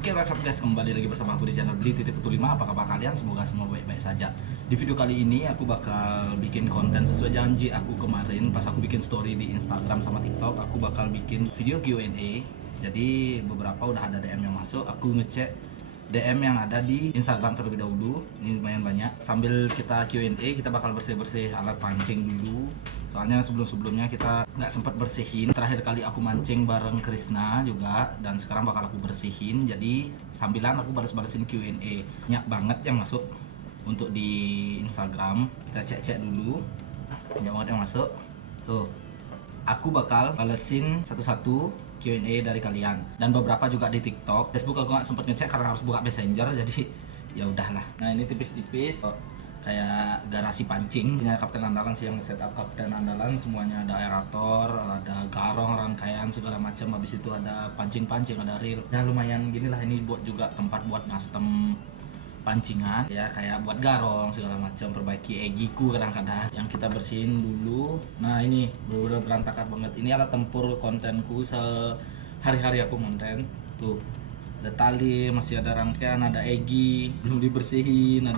Oke, what's up guys, kembali lagi bersama aku di channel Beli.5. Apa kabar kalian? Semoga semua baik-baik saja. Di video kali ini aku bakal bikin konten sesuai janji aku kemarin pas aku bikin story di Instagram sama TikTok. Aku bakal bikin video Q&A. Jadi beberapa udah ada DM yang masuk, aku ngecek DM yang ada di Instagram terlebih dahulu. Ini lumayan banyak. Sambil kita Q&A, kita bakal bersih-bersih alat pancing dulu. Soalnya sebelum-sebelumnya kita nggak sempat bersihin. Terakhir kali aku mancing bareng Krisna juga, dan sekarang bakal aku bersihin. Jadi sambilan aku baris-barisin Q&A. Banyak banget yang masuk untuk di Instagram. Kita cek-cek dulu. Banyak banget yang masuk. Tuh, aku bakal balesin satu-satu Q&A dari kalian, dan beberapa juga di TikTok. Facebook aku nggak sempet ngecek karena harus buka Messenger, jadi ya udahlah. Nah, ini tipis-tipis kayak garasi pancing punya Kapten Andalan sih, yang setup Kapten Andalan. Semuanya ada aerator, ada garong, rangkaian segala macam. Habis itu ada pancing-pancing, ada reel. Ya lumayan gini lah. Ini buat juga tempat buat custom pancingan ya, kayak buat garong segala macam, perbaiki egiku kadang-kadang yang kita bersihin dulu. Nah, ini bener-bener berantakan banget. Ini alat tempur kontenku sehari-hari aku konten. Tuh, ada tali, masih ada rangkaian, ada egi belum dibersihin,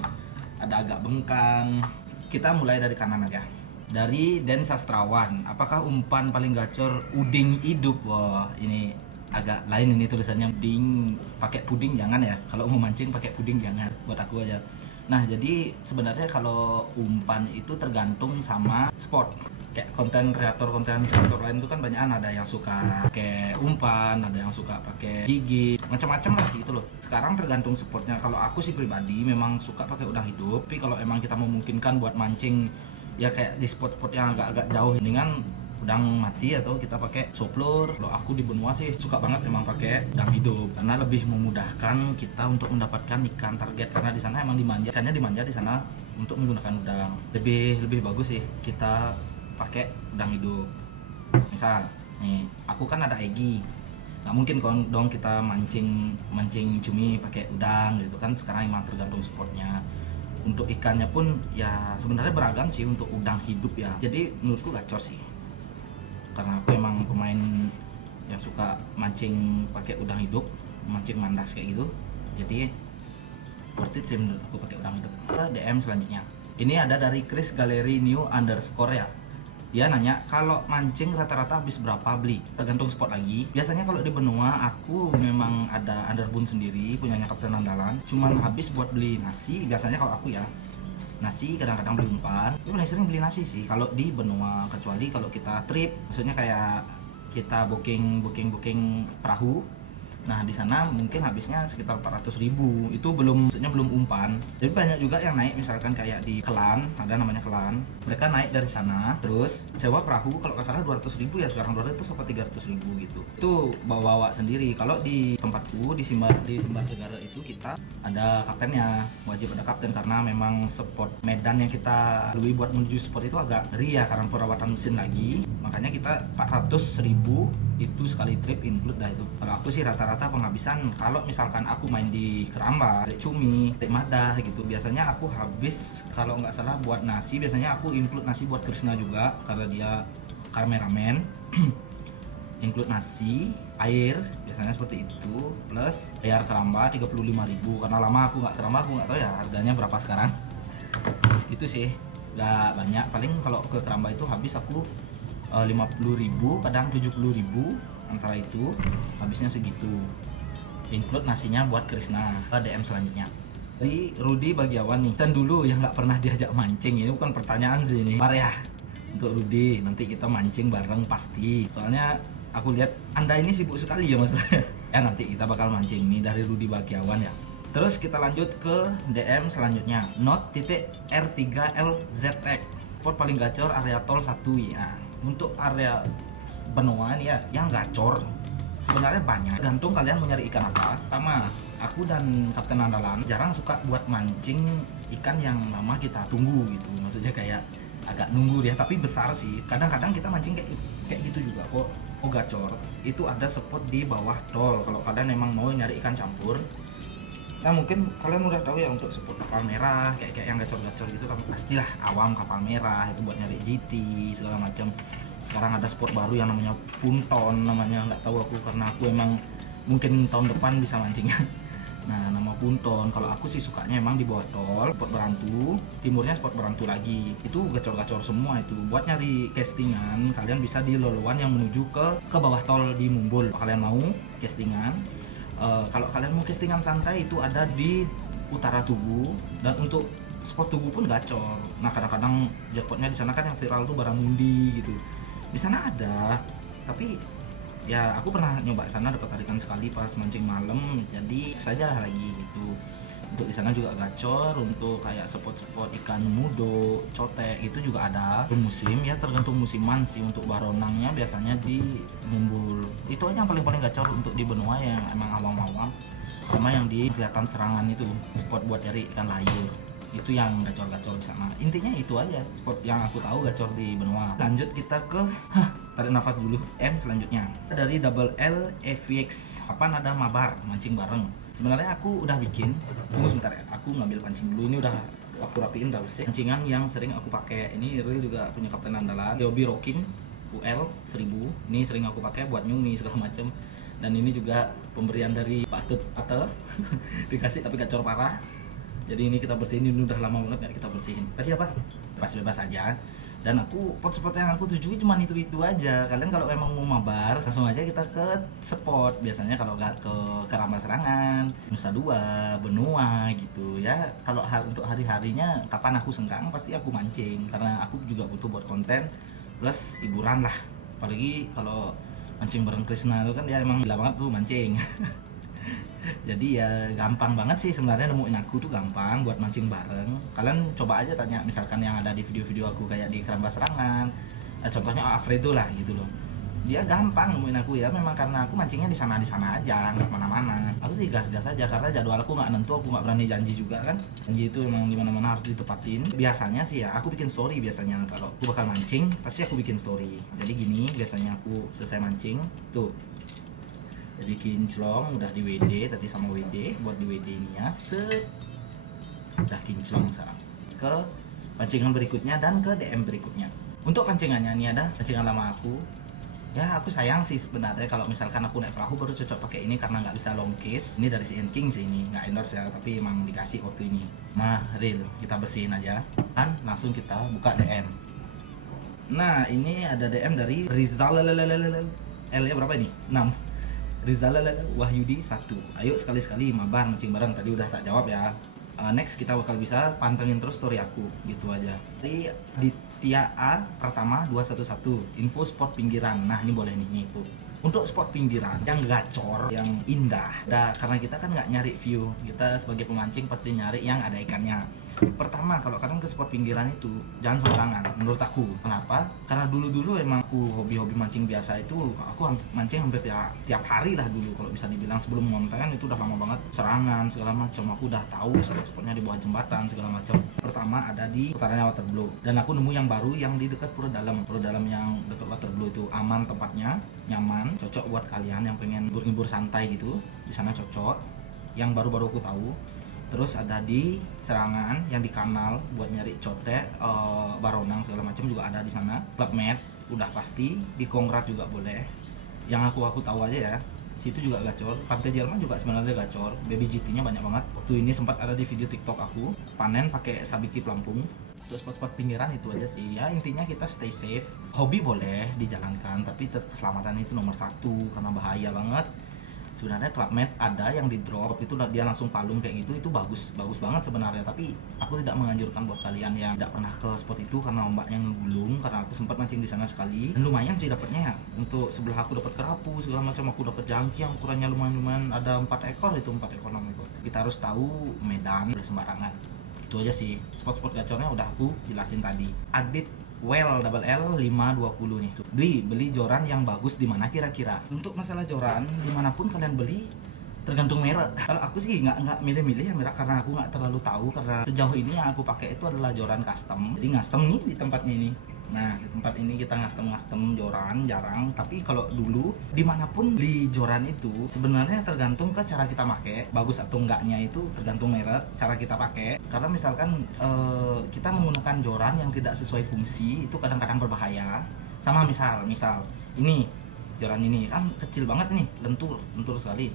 ada agak bengkang. Kita mulai dari kanan aja. Dari Den Sastrawan, apakah umpan paling gacor uding hidup? Wah, ini agak lain ini tulisannya. Puding, pakai puding jangan ya. Kalau mau mancing pakai puding jangan, buat aku aja. Nah, jadi sebenarnya kalau umpan itu tergantung sama sport. Kayak konten kreator lain itu kan banyak, ada yang suka pakai umpan, ada yang suka pakai gigi, macam-macam lah gitu loh. Sekarang tergantung sportnya. Kalau aku sih pribadi memang suka pakai udang hidup, tapi kalau emang kita memungkinkan buat mancing ya kayak di spot-spot yang agak-agak jauh, dengan udang mati atau kita pakai soplur. Kalau aku di benua sih suka banget memang pakai udang hidup, karena lebih memudahkan kita untuk mendapatkan ikan target, karena di sana emang dimanja, ikannya dimanja di sana untuk menggunakan udang. Lebih bagus sih kita pakai udang hidup. Misal nih, aku kan ada egi, nggak mungkin dong kita mancing cumi pakai udang gitu kan. Sekarang emang tergantung spotnya. Untuk ikannya pun ya sebenarnya beragam sih untuk udang hidup ya. Jadi menurutku gacor sih, karena aku emang pemain yang suka mancing pakai udang hidup, mancing mandas kayak gitu. Jadi worth it sih menurut aku pakai udang hidup. DM selanjutnya, ini ada dari Chris Galeri New underscore ya. Dia nanya, kalau mancing rata-rata habis berapa beli? Tergantung spot lagi. Biasanya kalau di benua aku memang ada underboon sendiri punyanya Kapten Andalan. Cuman habis buat beli nasi biasanya kalau aku ya. Nasi, kadang-kadang beli umpan. Tapi paling sering beli nasi sih kalau di benua, kecuali kalau kita trip, maksudnya kayak kita booking perahu. Nah, di sana mungkin habisnya sekitar 400.000. Itu maksudnya belum umpan. Jadi banyak juga yang naik, misalkan kayak di Kelan, ada namanya Kelan. Mereka naik dari sana, terus sewa perahu, kalau nggak salah 200.000 ya, sekarang 200 apa 300.000 gitu. Itu bawa sendiri. Kalau di tempatku di Simbar Segara itu kita ada kaptennya, wajib ada kapten, karena memang spot medan yang kita lalui buat menuju spot itu agak ngeri ya, karena perawatan mesin lagi. Makanya kita 400.000 itu sekali trip include dah itu. Kalau aku sih rata-rata penghabisan, kalau misalkan aku main di keramba, di cumi, di madah gitu, biasanya aku habis, kalau nggak salah buat nasi, biasanya aku include nasi buat Krisna juga karena dia kameramen. Include nasi, air, biasanya seperti itu, plus bayar keramba 35.000. Karena lama aku nggak keramba, aku nggak tahu ya harganya berapa sekarang. Itu sih nggak banyak. Paling kalau ke keramba itu habis aku 50.000, kadang 70.000, antara itu habisnya segitu. Include nasinya buat Krisna. DM selanjutnya dari Rudi Bagiawan nih. Can dulu yang nggak pernah diajak mancing. Ini bukan pertanyaan sih ini, par ya. Untuk Rudi, nanti kita mancing bareng pasti. Soalnya aku lihat Anda ini sibuk sekali ya masalahnya. Ya nanti kita bakal mancing nih, dari Rudi Bagiawan ya. Terus kita lanjut ke DM selanjutnya. Not.R3LZX, spot paling gacor area tol 1 ya. Untuk area benua nih ya, yang gacor sebenarnya banyak, gantung kalian mau nyari ikan apa. Sama aku dan Kapten Andalan jarang suka buat mancing ikan yang lama kita tunggu gitu, maksudnya kayak agak nunggu dia, tapi besar sih. Kadang-kadang kita mancing kayak gitu juga kok. Oh, gacor itu ada spot di bawah tol kalau kalian emang mau nyari ikan campur. Nah, mungkin kalian udah tahu ya, untuk spot kapal merah kayak yang gacor-gacor gitu kan, pastilah awam kapal merah itu buat nyari GT segala macam. Sekarang ada spot baru yang namanya punton, namanya nggak tahu aku, karena aku emang mungkin tahun depan bisa mancingnya. Nah, nama Punton. Kalau aku sih sukanya emang di bawah tol, spot Berantu, timurnya spot Berantu lagi. Itu gacor-gacor semua itu. Buat nyari castingan, kalian bisa di loluan yang menuju ke bawah tol di Mumbul. Kalau kalian mau castingan, kalau kalian mau castingan santai itu ada di utara Tugu, dan untuk spot Tugu pun gacor. Nah, kadang-kadang jackpotnya di sana kan yang viral tuh Baramundi gitu. Di sana ada, tapi ya aku pernah nyoba sana dapat tarikan sekali pas mancing malam, jadi saja lagi gitu. Untuk di sana juga gacor, untuk kayak spot-spot ikan mudo, cotek itu juga ada. Musim ya tergantung musiman sih. Untuk baronangnya biasanya di Mumbul. Itu aja yang paling gacor untuk di benua yang emang awam-awam, sama yang di kelihatan serangan itu spot buat cari ikan layur. Itu yang gacor-gacor di sana. Intinya itu aja spot yang aku tahu gacor di benua. Lanjut kita ke tarik nafas dulu. M selanjutnya dari Double L FX, apa nada mabar mancing bareng. Sebenarnya aku udah bikin, tunggu sebentar ya, aku ngambil pancing dulu. Ini udah aku rapiin, udah bersih. Pancingan yang sering aku pakai ini reel juga punya kapten andalan Yobi Rocking UL 1000. Ini sering aku pakai buat nyumi segala macem. Dan ini juga pemberian dari Pak Tut Ate dikasih tapi gacor parah. Jadi ini kita bersihin, ini udah lama banget nggak kita bersihin. Tadi apa? Bebas-bebas aja. Dan aku spot-spot yang aku tuju cuma itu aja. Kalian kalau emang mau mabar, langsung aja kita ke spot. Biasanya kalau nggak ke Keramba Serangan, Nusa Dua, Benua gitu ya. Kalau untuk hari-harinya kapan aku senggang pasti aku mancing, karena aku juga butuh buat konten plus hiburan lah. Apalagi kalau mancing bareng Krisna itu kan dia emang gila banget tuh mancing. Jadi ya gampang banget sih sebenarnya nemuin aku tuh, gampang buat mancing bareng. Kalian coba aja tanya misalkan yang ada di video-video aku kayak di Keramba Serangan, contohnya Alfredo lah gitu loh. Dia gampang nemuin aku ya, memang karena aku mancingnya di sana aja, nggak kemana-mana. Aku sih gas-gas aja karena jadwal aku nggak nentu, aku nggak berani janji juga kan. Janji itu emang di mana-mana harus ditepatin. Biasanya sih ya aku bikin story biasanya kalau aku bakal mancing, pasti aku bikin story. Jadi gini biasanya aku selesai mancing tuh. Jadi kinclong udah di WD tadi sama WD, buat di WD nya udah kinclong sekarang ke pancingan berikutnya dan ke DM berikutnya. Untuk pancingannya ini ada pancingan lama aku. Ya aku sayang sih sebenarnya kalau misalkan aku naik perahu baru cocok pakai ini karena nggak bisa long case. Ini dari CN King sih, ini nggak endorse ya, tapi emang dikasih waktu ini. Nah real kita bersihin aja kan, langsung kita buka DM. Nah ini ada DM dari Rizal L nya berapa ini? 6. Rizal Wahyudi 1. Ayo sekali-sekali mabar mancing bareng. Tadi udah tak jawab ya. Next kita bakal bisa pantengin terus story aku gitu aja. Jadi Ditya A pertama 211 info spot pinggiran. Nah ini boleh nih itu. Untuk spot pinggiran yang gacor, yang indah. Karena kita kan nggak nyari view, kita sebagai pemancing pasti nyari yang ada ikannya. Pertama, kalau kalian ke spot pinggiran itu jangan sembarangan menurut aku. Kenapa? Karena dulu emang aku hobi mancing biasa itu, aku mancing hampir tiap hari lah dulu kalau bisa dibilang. Sebelum konten itu udah lama banget, Serangan segala macam aku udah tahu spot-spotnya di bawah jembatan segala macam. Pertama ada di utaranya Waterblow, dan aku nemu yang baru yang di dekat Pura Dalam yang dekat Waterblow itu aman tempatnya, nyaman, cocok buat kalian yang pengen hibur santai gitu. Di sana cocok. Yang baru-baru aku tahu. Terus ada di Serangan yang di kanal buat nyari cotek, baronang segala macam juga ada di sana. Club Med udah pasti, di Kongrat juga boleh. Yang aku tahu aja ya. Situ juga gacor. Pantai Jerman juga sebenarnya gacor. Baby GT-nya banyak banget. Waktu ini sempat ada di video TikTok aku panen pakai sabiki pelampung. Untuk spot-spot pinggiran itu aja sih. Ya intinya kita stay safe. Hobi boleh dijalankan, tapi keselamatan itu nomor 1 karena bahaya banget. Sebenarnya Club Med ada yang di drop itu dia langsung palung kayak gitu, itu bagus banget sebenarnya, tapi aku tidak menganjurkan buat kalian yang tidak pernah ke spot itu karena ombaknya ngegulung. Karena aku sempat mancing di sana sekali dan lumayan sih dapatnya ya. Untuk sebelah aku dapat kerapu segala macam, aku dapat jangki yang ukurannya lumayan ada 4 ekor, itu 4 ekor 6 ekor. Kita harus tahu medan, boleh sembarangan. Itu aja sih spot-spot gacornya udah aku jelasin tadi. Adit Well double L 520 nih tuh. Beli joran yang bagus di mana kira-kira? Untuk masalah joran dimanapun kalian beli tergantung merek. Kalau aku sih nggak milih-milih ya merek karena aku nggak terlalu tahu, karena sejauh ini yang aku pakai itu adalah joran custom. Jadi custom nih di tempatnya ini. Nah di tempat ini kita custom joran jarang, tapi kalau dulu dimanapun beli joran itu sebenarnya tergantung ke cara kita pakai, bagus atau enggaknya itu tergantung merek, cara kita pakai. Karena misalkan kita menggunakan joran yang tidak sesuai fungsi itu kadang-kadang berbahaya. Sama misal ini joran ini kan kecil banget nih, lentur sekali,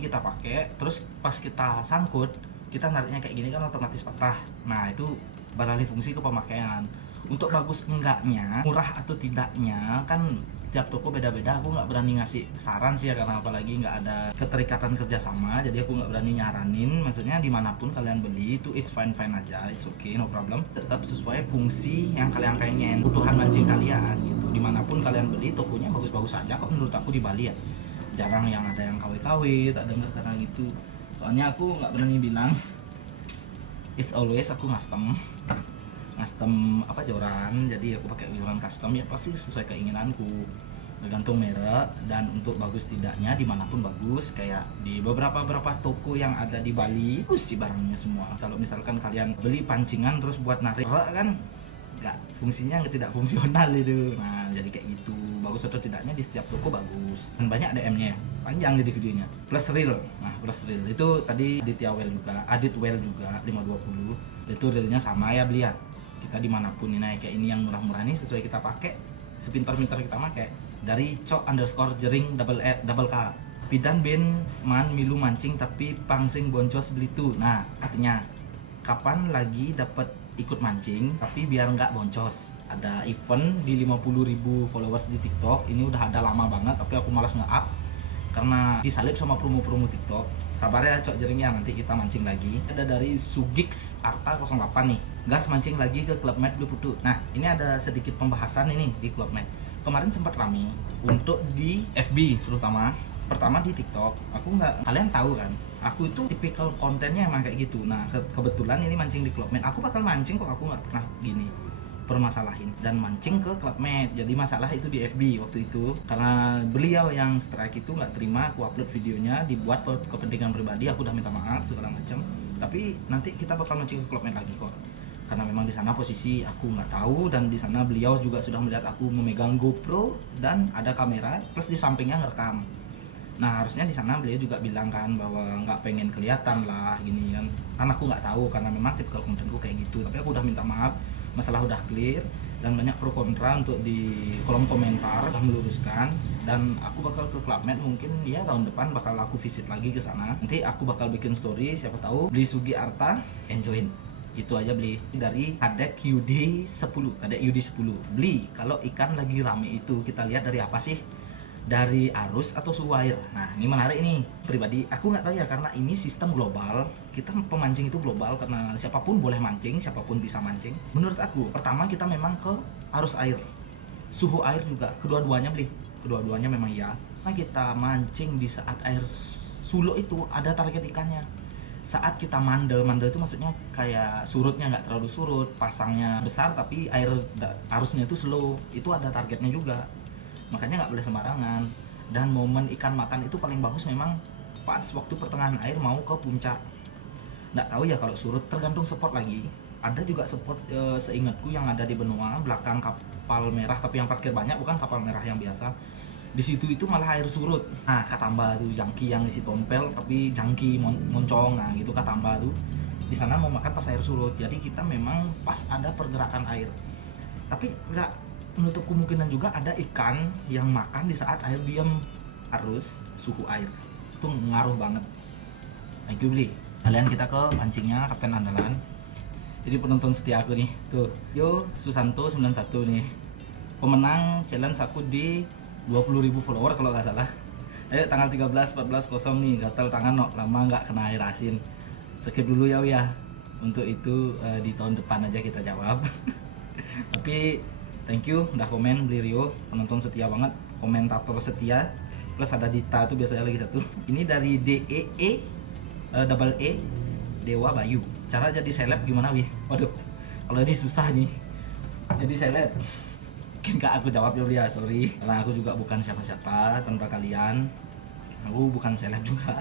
kita pakai. Terus pas kita sangkut, kita nariknya kayak gini kan otomatis patah. Nah itu beralih fungsi ke pemakaian. Untuk bagus enggaknya, murah atau tidaknya kan tiap toko beda-beda. Aku nggak berani ngasih saran sih ya, karena apalagi nggak ada keterikatan kerjasama, jadi aku nggak berani nyaranin. Maksudnya dimanapun kalian beli itu it's fine aja, it's okay, no problem. Tetap sesuai fungsi yang kalian pengen, kebutuhan mancing kalian gitu. Dimanapun kalian beli, tokonya bagus-bagus aja kok menurut aku di Bali ya. Jarang yang ada yang KW, tak dengar sekarang gitu. Soalnya aku nggak berani bilang, is always aku custom apa joran, jadi aku pakai joran custom ya pasti sesuai keinginanku, tergantung merek. Dan untuk bagus tidaknya dimanapun bagus, kayak di beberapa toko yang ada di Bali bagus sih barangnya semua. Kalau misalkan kalian beli pancingan terus buat narik kan nggak, fungsinya tidak fungsional itu. Nah jadi kayak gitu, bagus atau tidaknya di setiap toko bagus. Dan banyak DM-nya, panjang jadi videonya. Plus reel, nah plus reel itu tadi Adit Well juga 520 itu reelnya sama ya beli ya. Kita dimanapun ini kayak ini yang murah-murah nih sesuai kita pakai, sepintar-pintar kita pakai. Dari _jering double K pidan ben man milu mancing tapi pangsing boncos belitu. Nah artinya kapan lagi dapat ikut mancing tapi biar nggak boncos. Ada event di 50.000 followers di TikTok, ini udah ada lama banget tapi aku malas nge-up karena disalip sama promo-promo TikTok. Sabar ya cok jeringnya, nanti kita mancing lagi. Ada dari Sugix Arta 08 nih, gas mancing lagi ke Club Med Blue Putu. Nah ini ada sedikit pembahasan ini di Club Med. Kemarin sempat rame untuk di FB terutama, pertama di TikTok. Aku nggak, kalian tahu kan, aku itu tipikal kontennya emang kayak gitu. Nah kebetulan ini mancing di Club Med, aku bakal mancing kok, aku nggak pernah gini permasalahin dan mancing ke Club Med. Jadi masalah itu di FB waktu itu karena beliau yang strike itu nggak terima aku upload videonya, dibuat kepentingan pribadi. Aku udah minta maaf segala macam, tapi nanti kita bakal mancing ke Club Med lagi kok, karena memang di sana posisi aku nggak tahu, dan di sana beliau juga sudah melihat aku memegang GoPro dan ada kamera plus di sampingnya ngerekam. Nah harusnya di sana beliau juga bilang kan bahwa nggak pengen kelihatan lah gini kan aku nggak tahu karena memang tipikal kontenku kayak gitu. Tapi aku udah minta maaf, masalah udah clear, dan banyak pro kontra untuk di kolom komentar udah meluruskan. Dan aku bakal ke Club Med mungkin ya tahun depan bakal aku visit lagi ke sana. Nanti aku bakal bikin story, siapa tahu beli Sugi Arta enjoyin. Itu aja beli dari Kadek UD 10, Kadek UD 10 beli. Kalau ikan lagi rame itu kita lihat dari apa sih, dari arus atau suhu air. Nah ini menarik nih, pribadi aku nggak tahu ya, karena ini sistem global, kita pemancing itu global karena siapapun boleh mancing, siapapun bisa mancing. Menurut aku pertama kita memang ke arus air, suhu air juga, kedua-duanya beli, kedua-duanya memang ya. Nah kita mancing di saat air suluh itu ada target ikannya. Saat kita mandel itu maksudnya kayak surutnya nggak terlalu surut, pasangnya besar tapi air arusnya itu slow, itu ada targetnya juga. Makanya nggak boleh sembarangan. Dan momen ikan makan itu paling bagus memang pas waktu pertengahan air mau ke puncak. Nggak tahu ya kalau surut, tergantung spot lagi. Ada juga spot seingatku yang ada di benua belakang kapal merah, tapi yang parkir banyak, bukan kapal merah yang biasa. Di situ itu malah air surut. Nah katamba tuh jangki yang isi tompel tapi jangki moncong, nah gitu katamba tuh di sana mau makan pas air surut. Jadi kita memang pas ada pergerakan air, tapi nggak menutup kemungkinan juga ada ikan yang makan di saat air diam. Arus suhu air itu ngaruh banget. Thank you beli kalian. Kita ke pancingnya kapten andalan, jadi penonton setia aku nih tuh, Yo Susanto 91 nih, pemenang challenge aku di 20.000 follower kalau nggak salah. Ayo tanggal 13-14 kosong nih, gatal tangan no, lama nggak kena air asin. Skip dulu ya untuk itu di tahun depan aja kita jawab. Tapi thank you udah komen beli Rio, penonton setia banget, komentator setia. Plus ada Dita tuh biasanya lagi satu. Ini dari double E Dewa Bayu. Cara jadi seleb gimana Wi? Waduh, kalau ini susah nih jadi seleb. Mungkin gak aku jawab ya, sorry, karena aku juga bukan siapa-siapa tanpa kalian. Aku bukan seleb juga.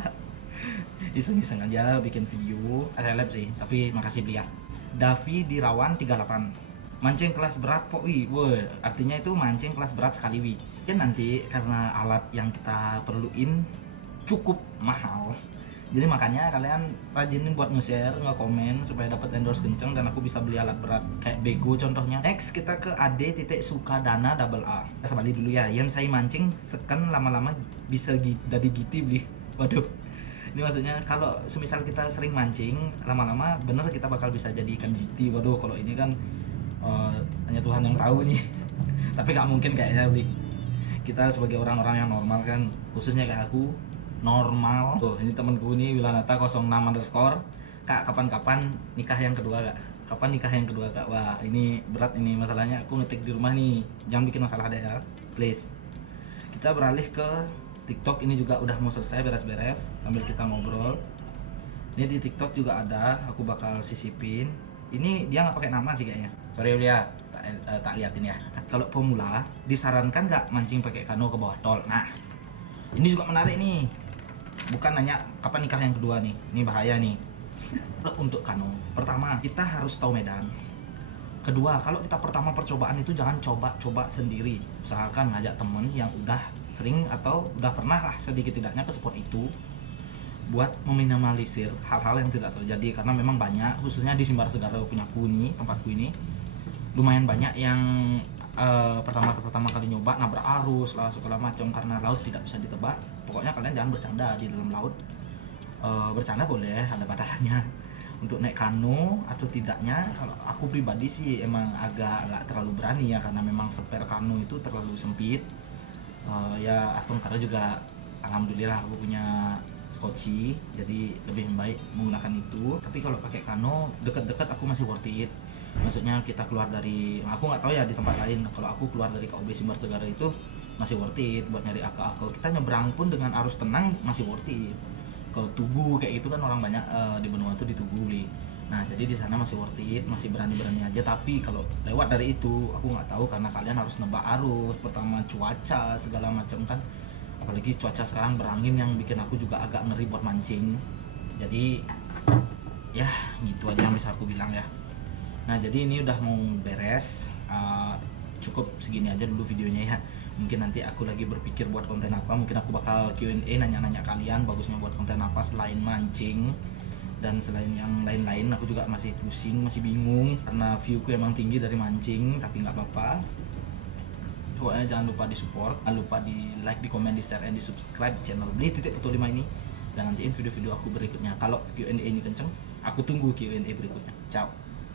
Iseng-iseng aja bikin video seleb sih, tapi makasih beli ya. Davi Dirawan 38, mancing kelas berat po wi, artinya itu mancing kelas berat sekali wi. Dan nanti karena alat yang kita perluin cukup mahal, Jadi makanya kalian rajinin buat nge-share, nge-komen supaya dapat endorse kenceng dan aku bisa beli alat berat kayak bego contohnya. Next kita ke ade.sukadana double A. Kita balik dulu ya. Yang saya mancing seken lama-lama bisa dari giti beli. Waduh. Ini maksudnya kalau semisal kita sering mancing lama-lama bener kita bakal bisa jadi ikan giti. Waduh, kalau ini kan hanya Tuhan yang tahu nih. Tapi nggak mungkin kayaknya beli. Kita sebagai orang-orang yang normal kan, khususnya kayak aku normal. Tuh, ini temenku nih Wilanata 06 underscore. Kak, kapan-kapan nikah yang kedua kak? Kapan nikah yang kedua kak? Wah, ini berat ini masalahnya. Aku ngetik di rumah nih. Jangan bikin masalah deh ya, please. Kita beralih ke TikTok. Ini juga udah mau selesai beres-beres sambil kita ngobrol. Ini di TikTok juga ada. Aku bakal sisipin. Ini dia nggak pakai nama sih kayaknya. Sorry Yulia, tak liatin ya. Kalau pemula disarankan nggak mancing pakai kano ke bawah tol. Nah, ini juga menarik nih. Bukan nanya kapan nikah yang kedua nih, ini bahaya nih. Untuk kano, pertama kita harus tahu medan. Kedua, kalau kita pertama percobaan itu jangan coba-coba sendiri. Usahakan ngajak temen yang udah sering atau udah pernah lah sedikit tidaknya ke spot itu, buat meminimalisir hal-hal yang tidak terjadi. Karena memang banyak, khususnya di Simbar Segara punyaku ini, tempatku ini, lumayan banyak yang pertama kali nyoba nabrak arus lah segala macam karena laut tidak bisa ditebak. Pokoknya kalian jangan bercanda di dalam laut. Bercanda boleh, ada batasannya. Untuk naik kano atau tidaknya, kalau aku pribadi sih emang agak nggak terlalu berani ya, karena memang spare kano itu terlalu sempit. Ya Aston karena juga alhamdulillah aku punya skoci, jadi lebih baik menggunakan itu. Tapi kalau pakai kano deket-deket aku masih worth it. Maksudnya kita keluar dari, aku nggak tahu ya di tempat lain, kalau aku keluar dari KUB Simbar Segara itu masih worth it buat nyari akal-akal. Kita nyebrang pun dengan arus tenang masih worth it. Kalau Tugu kayak itu kan orang banyak di benua itu di Tugu beli. Nah jadi di sana masih worth it, masih berani-berani aja. Tapi kalau lewat dari itu aku nggak tahu, karena kalian harus nebak arus, pertama cuaca segala macam kan. Apalagi cuaca sekarang berangin yang bikin aku juga agak ngeri buat mancing. Jadi ya gitu aja yang bisa aku bilang ya. Nah jadi ini udah mau beres, cukup segini aja dulu videonya ya. Mungkin nanti aku lagi berpikir buat konten apa. Mungkin aku bakal Q&A, nanya-nanya kalian bagusnya buat konten apa selain mancing dan selain yang lain-lain. Aku juga masih pusing, masih bingung karena viewku emang tinggi dari mancing, tapi nggak apa-apa. Pokoknya jangan lupa di support, jangan lupa di like, di komen, di share, dan di subscribe channel Beli.45 ini. Dan nantiin video-video aku berikutnya. Kalau Q&A ini kenceng, aku tunggu Q&A berikutnya. Ciao.